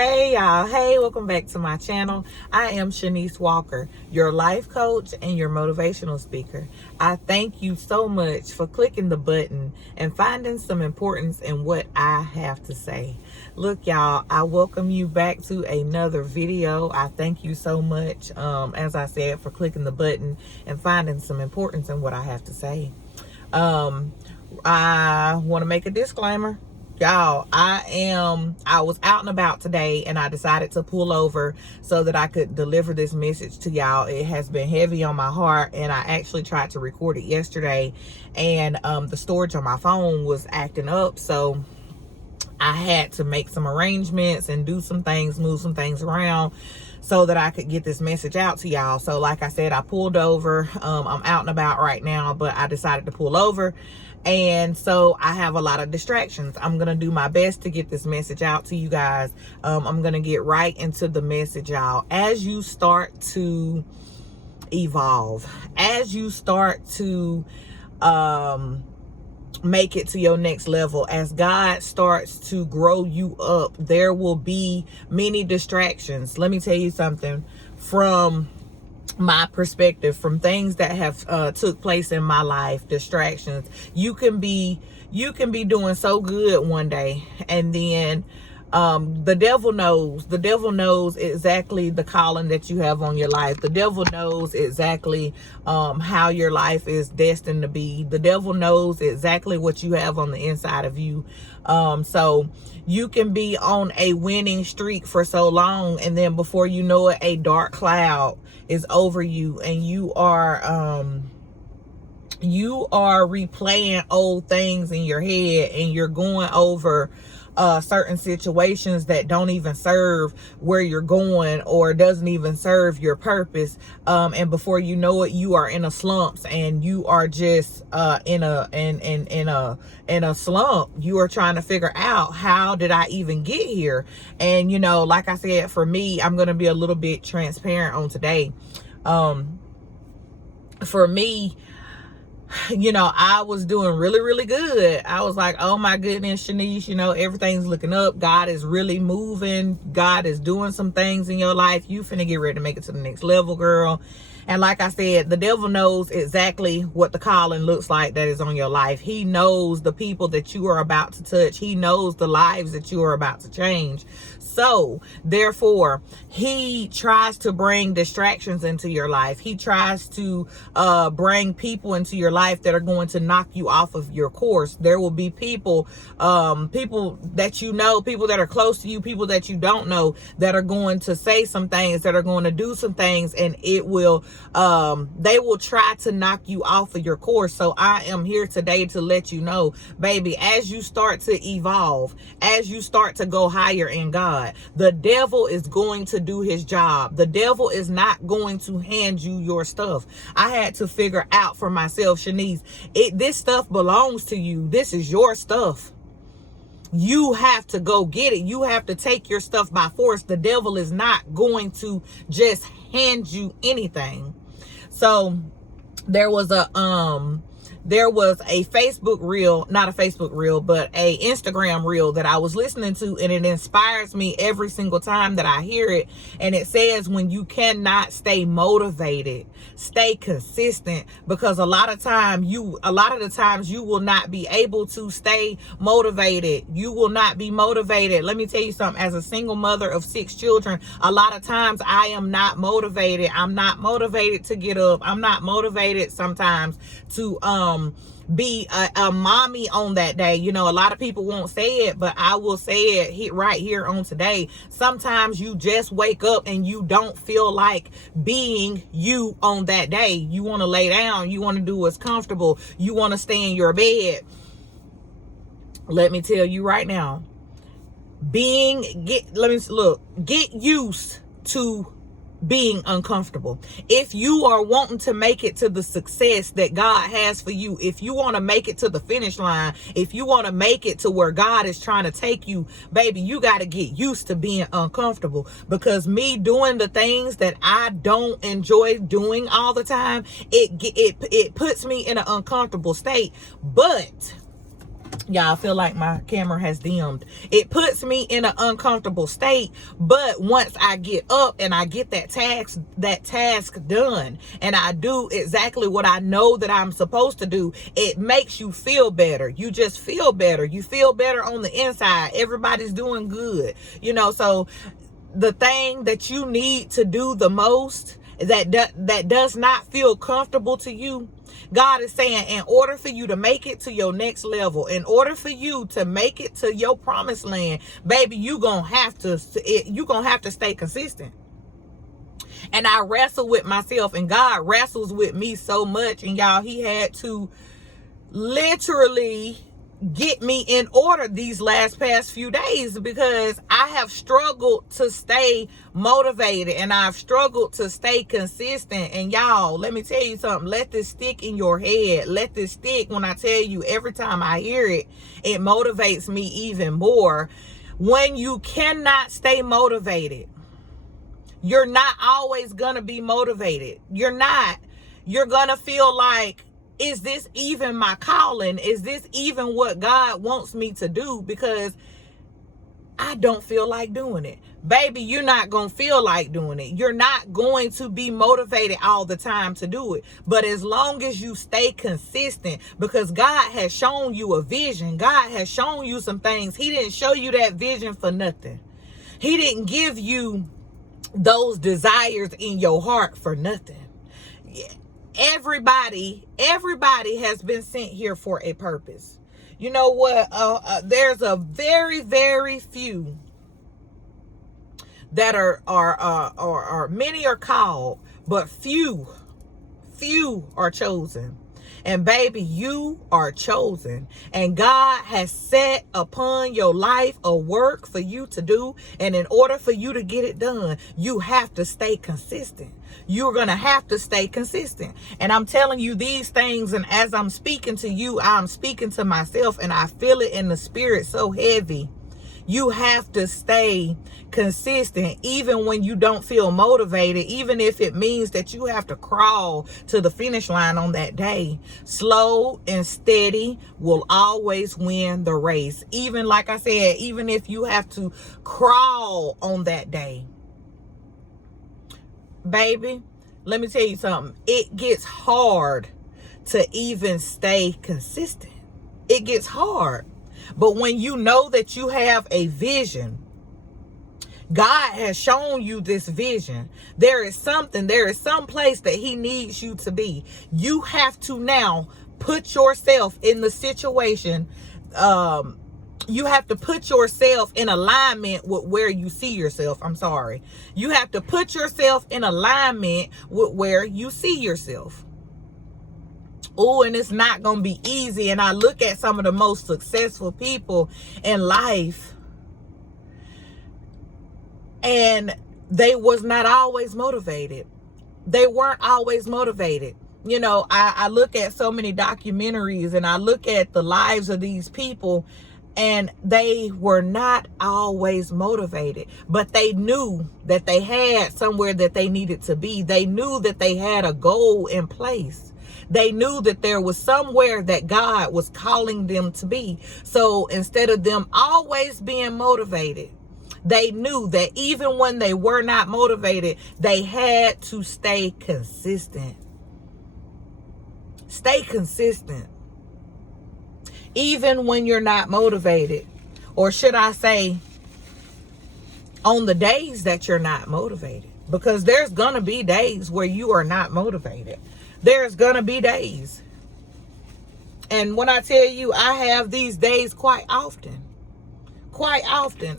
Hey y'all, hey, welcome back to my channel. I am Sha'Nese Walker, your life coach and your motivational speaker. I thank you so much for clicking the button and finding some importance in what I have to say. Look y'all, I welcome you back to another video. I thank you so much, as I said, for clicking the button and finding some importance in what I have to say. I want to make a disclaimer. Y'all, I was out and about today and I decided to pull over so that I could deliver this message to y'all. It has been heavy on my heart and I actually tried to record it yesterday and the storage on my phone was acting up, so I had to make some arrangements and do some things, move some things around so that I could get this message out to y'all. So like I said, I pulled over. I'm out and about right now, but I decided to pull over. And so I have a lot of distractions. I'm going to do my best to get this message out to you guys. I'm going to get right into the message, y'all. As you start to evolve, as you start to make it to your next level, as God starts to grow you up, there will be many distractions. Let me tell you something from my perspective, from things that have took place in my life. Distractions. You can be doing so good one day, and then the devil knows exactly the calling that you have on your life. The devil knows exactly how your life is destined to be. The devil knows exactly what you have on the inside of you. So you can be on a winning streak for so long, and then before you know it, a dark cloud is over you, and you are replaying old things in your head, and you're going over certain situations that don't even serve where you're going or doesn't even serve your purpose, and before you know it, you are in a slumps, and you are just in a slump. You are trying to figure out, how did I even get here? And you know, like I said, for me, I'm gonna be a little bit transparent on today. For me, you know, I was doing really good. I was like, oh my goodness, Sha'Nese, you know, everything's looking up. God is really moving. God is doing some things in your life. You finna get ready to make it to the next level, girl. And like I said, the devil knows exactly what the calling looks like that is on your life. He knows the people that you are about to touch. He knows the lives that you are about to change. So therefore, he tries to bring distractions into your life. He tries to bring people into your life that are going to knock you off of your course. There will be people that you know, people that are close to you, people that you don't know, that are going to say some things, that are going to do some things, and it will they will try to knock you off of your course. So I am here today to let you know, baby, as you start to evolve, as you start to go higher in God, the devil is going to do his job. The devil is not going to hand you your stuff. I had to figure out for myself, Sha'Nese, this stuff belongs to you. This is your stuff. You have to go get it. You have to take your stuff by force. The devil is not going to just hand you anything. So there was a Facebook reel, not a Facebook reel, but a Instagram reel that I was listening to, and it inspires me every single time that I hear it. And it says, when you cannot stay motivated, stay consistent, because a lot of the times you will not be able to stay motivated. You will not be motivated. Let me tell you something. As a single mother of 6 children, a lot of times I am not motivated. I'm not motivated to get up. I'm not motivated sometimes to be a mommy on that day. You know, a lot of people won't say it, but I will say it right here on today. Sometimes you just wake up and you don't feel like being you on that day. You want to lay down. You want to do what's comfortable. You want to stay in your bed. Let me tell you right now, get used to being uncomfortable. If you are wanting to make it to the success that God has for you, if you want to make it to the finish line, if you want to make it to where God is trying to take you, baby, you got to get used to being uncomfortable. Because me doing the things that I don't enjoy doing all the time, it puts me in an uncomfortable state. But Y'all, I feel like my camera has dimmed. It puts me in an uncomfortable state, but once I get up and I get that task done, and I do exactly what I know that I'm supposed to do, it makes you feel better. You just feel better. You feel better on the inside. Everybody's doing good, so the thing that you need to do the most that does not feel comfortable to you, God is saying, in order for you to make it to your next level, in order for you to make it to your promised land, baby, you're gonna have to stay consistent. And I wrestle with myself, and God wrestles with me so much. And y'all, he had to literally get me in order these past few days, because I have struggled to stay motivated, and I've struggled to stay consistent. And y'all, let me tell you something. Let this stick in your head. Let this stick when I tell you, every time I hear it, it motivates me even more. When you cannot stay motivated, you're not always gonna be motivated. You're not. You're gonna feel like, is this even my calling? Is this even what God wants me to do? Because I don't feel like doing it. Baby, you're not going to feel like doing it. You're not going to be motivated all the time to do it. But as long as you stay consistent, because God has shown you a vision, God has shown you some things. He didn't show you that vision for nothing. He didn't give you those desires in your heart for nothing. Yeah. Everybody has been sent here for a purpose. You know what? There's a very, very few that are many are called, but few are chosen. And baby, you are chosen, and God has set upon your life a work for you to do. And in order for you to get it done, you have to stay consistent. You're going to have to stay consistent. And I'm telling you these things, and as I'm speaking to you, I'm speaking to myself, and I feel it in the spirit so heavy. You have to stay consistent, even when you don't feel motivated, even if it means that you have to crawl to the finish line on that day. Slow and steady will always win the race. Even, like I said, even if you have to crawl on that day. Baby, let me tell you something. It gets hard to even stay consistent. It gets hard. But when you know that you have a vision, God has shown you this vision. There is some place that he needs you to be. You have to now put yourself in the situation. You have to put yourself in alignment with where you see yourself. You have to put yourself in alignment with where you see yourself. Oh, and it's not going to be easy. And I look at some of the most successful people in life, and they was not always motivated. They weren't always motivated. I look at so many documentaries, and I look at the lives of these people, and they were not always motivated, but they knew that they had somewhere that they needed to be. They knew that they had a goal in place. They knew that there was somewhere that God was calling them to be. So instead of them always being motivated, they knew that even when they were not motivated, they had to stay consistent. Stay consistent. Even when you're not motivated, or should I say, on the days that you're not motivated, because there's going to be days where you are not motivated. There's going to be days. And when I tell you, I have these days quite often.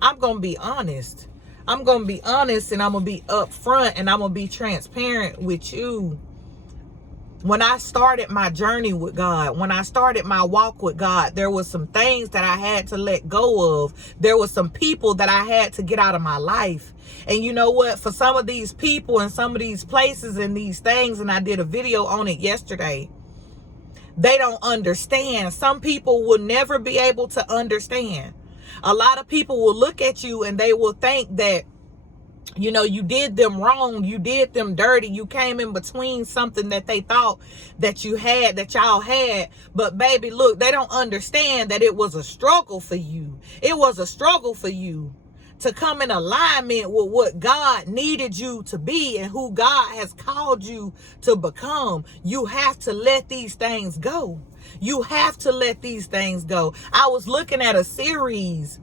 I'm going to be honest. And I'm going to be upfront, and I'm going to be transparent with you. When I started my journey with God, when I started my walk with God, there was some things that I had to let go of. There was some people that I had to get out of my life. And you know what? For some of these people and some of these places and these things, and I did a video on it yesterday, they don't understand. Some people will never be able to understand. A lot of people will look at you and they will think that You know, you did them wrong. You did them dirty. You came in between something that they thought that you had, that y'all had. But baby, look, they don't understand that it was a struggle for you. It was a struggle for you to come in alignment with what God needed you to be and who God has called you to become. You have to let these things go. You have to let these things go. I was looking at a series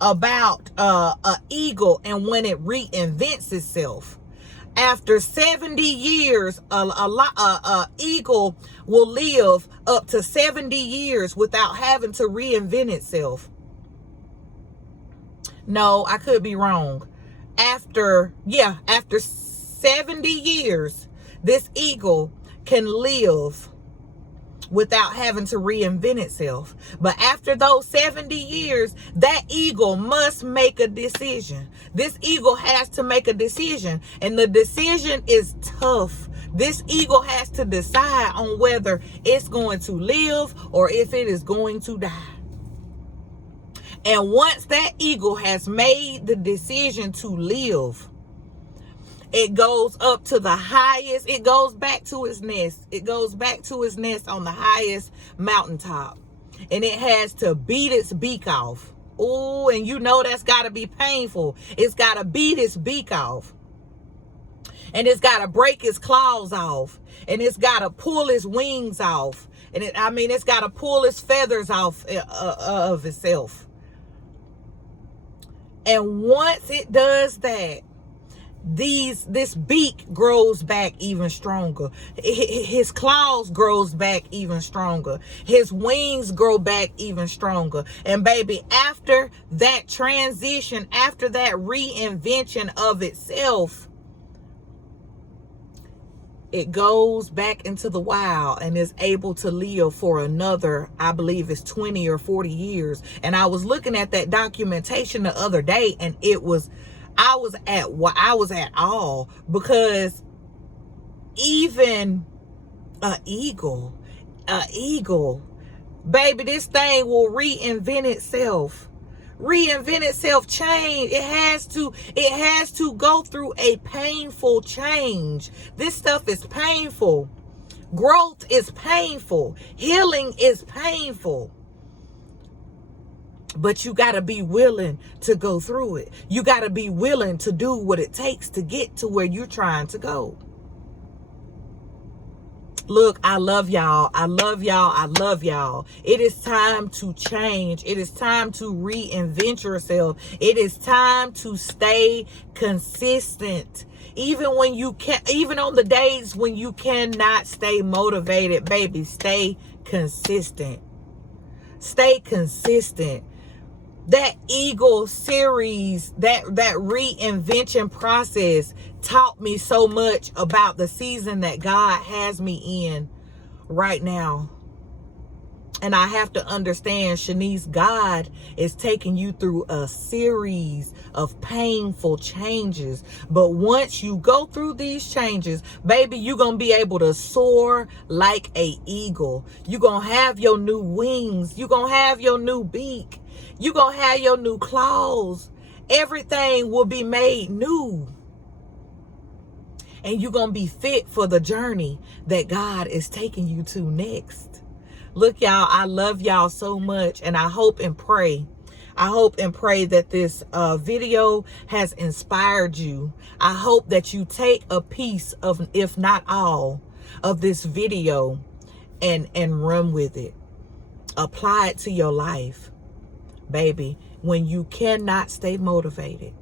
about an eagle and when it reinvents itself. After 70 years, a eagle will live up to 70 years without having to reinvent itself. No, I could be wrong. After 70 years, this eagle can live without having to reinvent itself. But after those 70 years, that eagle must make a decision. This eagle has to make a decision, and the decision is tough. This eagle has to decide on whether it's going to live or if it is going to die. And once that eagle has made the decision to live, it goes up to the highest. It goes back to its nest. It goes back to its nest on the highest mountaintop. And it has to beat its beak off. Oh, and you know that's got to be painful. It's got to beat its beak off. And it's got to break its claws off. And it's got to pull its wings off. And it's got to pull its feathers off of itself. And once it does that, this beak grows back even stronger. His claws grows back even stronger. His wings grow back even stronger. And baby, after that transition, after that reinvention of itself, it goes back into the wild and is able to live for another, I believe it's 20 or 40 years. And I was looking at that documentation the other day, and I was at all, because even an eagle, baby, this thing will reinvent itself. Change. It has to go through a painful change. This stuff is painful. Growth is painful. Healing is painful. But you got to be willing to go through it. You got to be willing to do what it takes to get to where you're trying to go. Look, I love y'all. I love y'all. I love y'all. It is time to change. It is time to reinvent yourself. It is time to stay consistent. Even on the days when you cannot stay motivated, baby, stay consistent. Stay consistent. That Eagle series, that reinvention process taught me so much about the season that God has me in right now. And I have to understand, Sha'Nese, God is taking you through a series of painful changes. But once you go through these changes, baby, you're going to be able to soar like an eagle. You're going to have your new wings. You're going to have your new beak. You're going to have your new claws. Everything will be made new. And you're going to be fit for the journey that God is taking you to next. Look, y'all, I love y'all so much. And I hope and pray that this video has inspired you. I hope that you take a piece of, if not all, of this video and run with it. Apply it to your life. Baby, when you cannot stay motivated,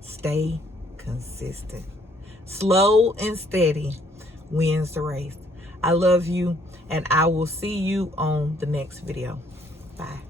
stay consistent. Slow and steady wins the race. I love you, and I will see you on the next video. Bye.